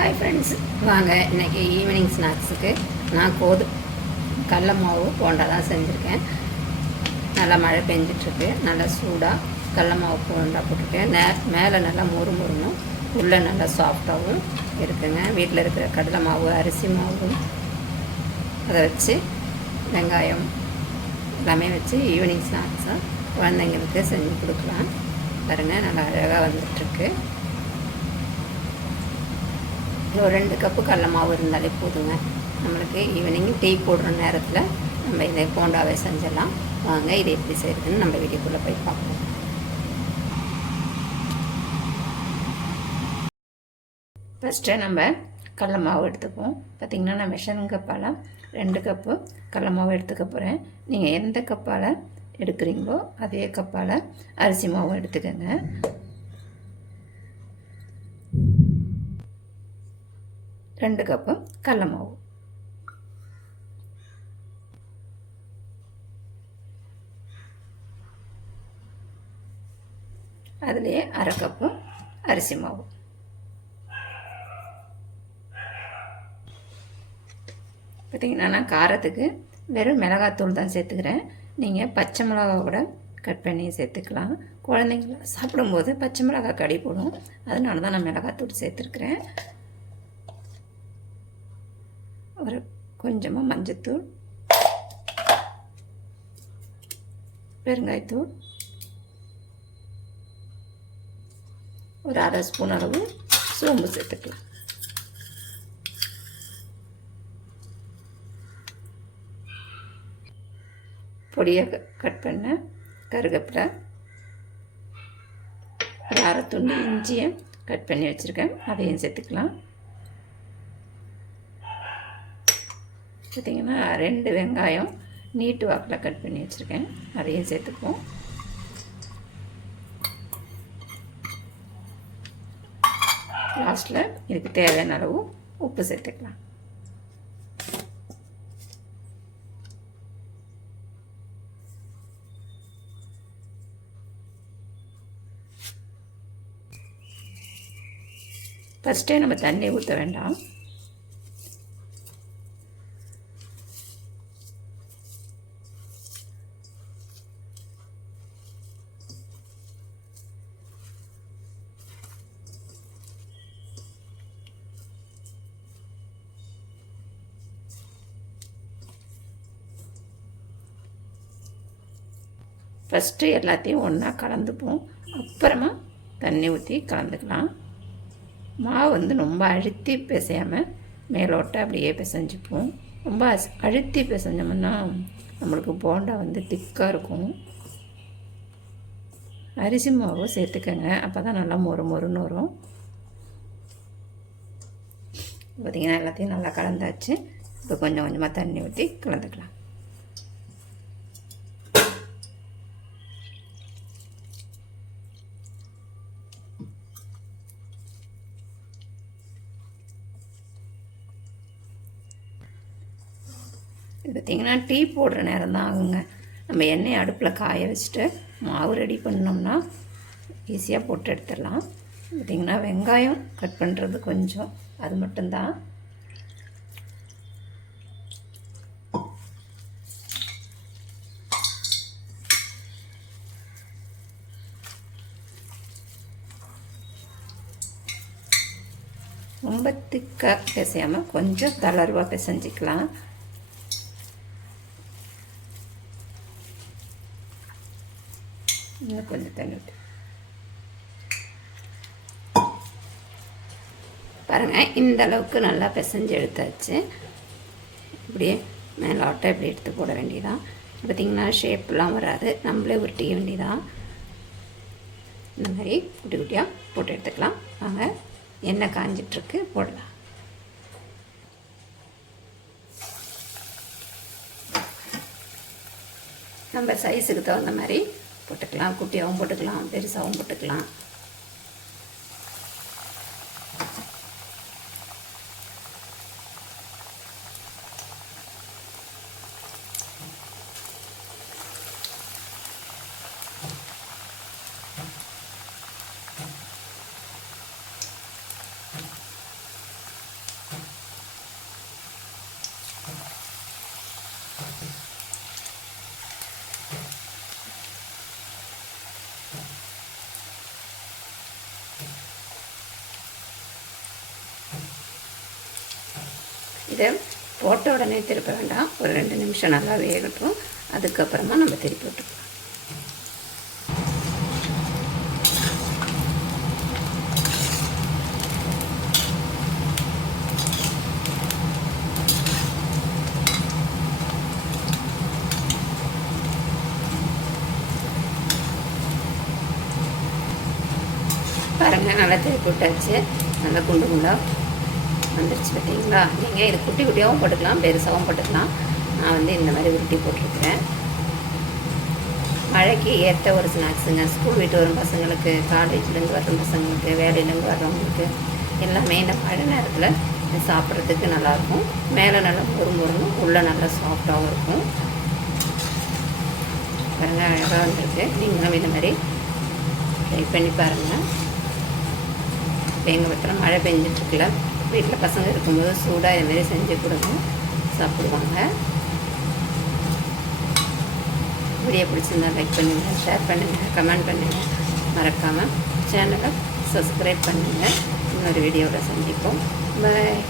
Hi friends, வாங்க இன்றைக்கி evening ஸ்நாக்ஸுக்கு நான் கடல மாவு போண்டா தான் செஞ்சுருக்கேன். நல்லா மழை பெஞ்சிட்ருக்கு, நல்லா சூடாக கடல மாவு போண்டா போட்டிருக்கேன். மேலே நல்லா முறுமுறுணும், உள்ளே நல்லா சாஃப்டாகவும் இருக்குங்க. வீட்டில் இருக்கிற கடலை மாவு, அரிசி மாவு அதை வச்சு வெங்காயம் எல்லாமே வச்சு ஈவினிங் ஸ்நாக்ஸாக குழந்தைங்களுக்கு செஞ்சு கொடுக்கலாம். பாருங்கள், நல்லா அழகாக வந்துட்டுருக்கு. ஒரு 2 கப்பு கடல மாவு இருந்தாலே போதுங்க. நம்மளுக்கு ஈவினிங் டீ போடுற நேரத்தில் நம்ம இதை போண்டாவே செஞ்சிடலாம். வாங்க இதை எப்படி செய்கிறதுன்னு நம்ம வீடியோக்குள்ளே போய் பார்ப்போம். ஃபஸ்ட்டு நம்ம கடல மாவு எடுத்துப்போம். பார்த்திங்கன்னா நான் மெஷரிங் கப்பால் 2 கப்பு கடல மாவு எடுத்துக்க போகிறேன். நீங்கள் எந்த கப்பால் எடுக்கிறீங்களோ அதே கப்பால் அரிசி மாவு எடுத்துக்கோங்க. 2 கப்பு கடல மாவு, அதுலேயே 1/2 கப்பு அரிசி மாவு. பார்த்திங்கன்னா நான் காரத்துக்கு வெறும் மிளகாத்தூள் தான் சேர்த்துக்கிறேன். நீங்கள் பச்சை மிளகா கூட கட் பண்ணி சேர்த்துக்கலாம். குழந்தைங்கள சாப்பிடும்போது பச்சை மிளகா கடி போடும், அதனால தான் நான் மிளகாத்தூள் சேர்த்துருக்குறேன். ஒரு கொஞ்சமாக மஞ்சத்தூள், பெருங்காயத்தூள், ஒரு 1/2 ஸ்பூன் அளவு சோம்பு சேர்த்துக்கலாம். பொடியாக கட் பண்ண கருவேப்பிலை, ஒரு 1/2 துண்டு இஞ்சியை கட் பண்ணி வச்சுருக்கேன், அதையும் சேர்த்துக்கலாம். பார்த்திங்கன்னா 2 வெங்காயம் நீட்டு வாக்கில் கட் பண்ணி வச்சுருக்கேன், அதையும் சேர்த்துக்குவோம். லாஸ்ட்டில் இதுக்கு தேவையான அளவு உப்பு சேர்த்துக்கலாம். ஃபஸ்ட்டே நம்ம தண்ணி ஊற்ற வேண்டாம். ஃபஸ்ட்டு எல்லாத்தையும் ஒன்றா கலந்துப்போம், அப்புறமா தண்ணி ஊற்றி கலந்துக்கலாம். மாவு வந்து ரொம்ப அழுத்தி பிசையாமல் மேலோட்ட அப்படியே பிசைஞ்சுப்போம். ரொம்ப அழுத்தி பிசைஞ்சோம்னா நம்மளுக்கு போண்டா வந்து திக்காக இருக்கும். அரிசி மாவு சேர்த்துக்கங்க, அப்போ தான் நல்லா மொறுன்னு வரும். பார்த்திங்கன்னா எல்லாத்தையும் நல்லா கலந்தாச்சு. இப்போ கொஞ்சம் கொஞ்சமாக தண்ணி ஊற்றி கலந்துக்கலாம். இது பார்த்திங்கன்னா டீ போடுற நேரம் தான் ஆகுங்க. நம்ம எண்ணெய் அடுப்பில் காய வச்சுட்டு மாவு ரெடி பண்ணோம்னா ஈஸியாக போட்டு எடுத்துடலாம். பார்த்திங்கன்னா வெங்காயம் கட் பண்ணுறது கொஞ்சம், அது மட்டும்தான். ரொம்ப திக்காக பிசையாமல் கொஞ்சம் தளர்வாக பிசைஞ்சிக்கலாம். இன்னும் கொஞ்சம் தண்ணி விட்டு பாருங்கள், இந்த அளவுக்கு நல்லா பிசைஞ்சு எடுத்தாச்சு. இப்படியே மேலாட்டை இப்படி எடுத்து போட வேண்டியதான். பார்த்திங்கன்னா ஷேப்லாம் வராது, நம்மளே உருட்டிக்க வேண்டியதான். இந்த மாதிரி குட்டி குட்டியாக போட்டு எடுத்துக்கலாம். வாங்க, எண்ணெய் காஞ்சிட்ருக்கு, போடலாம். நம்ம சைஸுக்கு தகுந்த மாதிரி போட்டுக்கலாம். குட்டியாகவும் போட்டுக்கலாம், பெருசாகவும் போட்டுக்கலாம். இதை போட்ட உடனே திருப்ப வேண்டாம், ஒரு 2 நிமிஷம் நல்லா வேகட்டும். அதுக்கப்புறமா நம்ம திருப்பி விட்டுக்கலாம். பாருங்கள், நல்லா திருப்பி விட்டாச்சு. நல்லா குண்டு குண்டாக வந்துருச்சு பார்த்தீங்களா. நீங்கள் இது குட்டி குட்டியாகவும் போட்டுக்கலாம், பெருசாகவும் போட்டுக்கலாம். நான் வந்து இந்த மாதிரி உருட்டி போட்டிருக்கிறேன். மழைக்கு ஏற்ற ஒரு ஸ்நாக்ஸுங்க. ஸ்கூல் விட்டு வரும் பசங்களுக்கு, காலேஜ்லேருந்து வரும் பசங்களுக்கு, வேலையிலேருந்து வர்றவங்களுக்கு எல்லாமே இந்த மழை நேரத்தில் சாப்பிட்றதுக்கு நல்லாயிருக்கும். மேலே நல்லா முறுமுறுன்னு, உள்ளே நல்லா சாஃப்டாகவும் இருக்கும். பாருங்கள், அழகாக வந்துருக்கு. நீங்களும் இந்த மாதிரி ட்ரை பண்ணி பாருங்கள். எங்கள் வீட்டில் மழை பெஞ்சிட்ருக்குல, வீட்டில் பசங்க இருக்கும்போது சூடாக இதுமாரி செஞ்சு கொடுங்க, சாப்பிடுவாங்க. வீடியோ பிடிச்சிருந்தா லைக் பண்ணுங்கள், ஷேர் பண்ணுங்கள், கமெண்ட் பண்ணுங்கள். மறக்காமல் சேனலை சப்ஸ்கிரைப் பண்ணுங்கள். இன்னொரு வீடியோவில் சந்திப்போம். பாய்.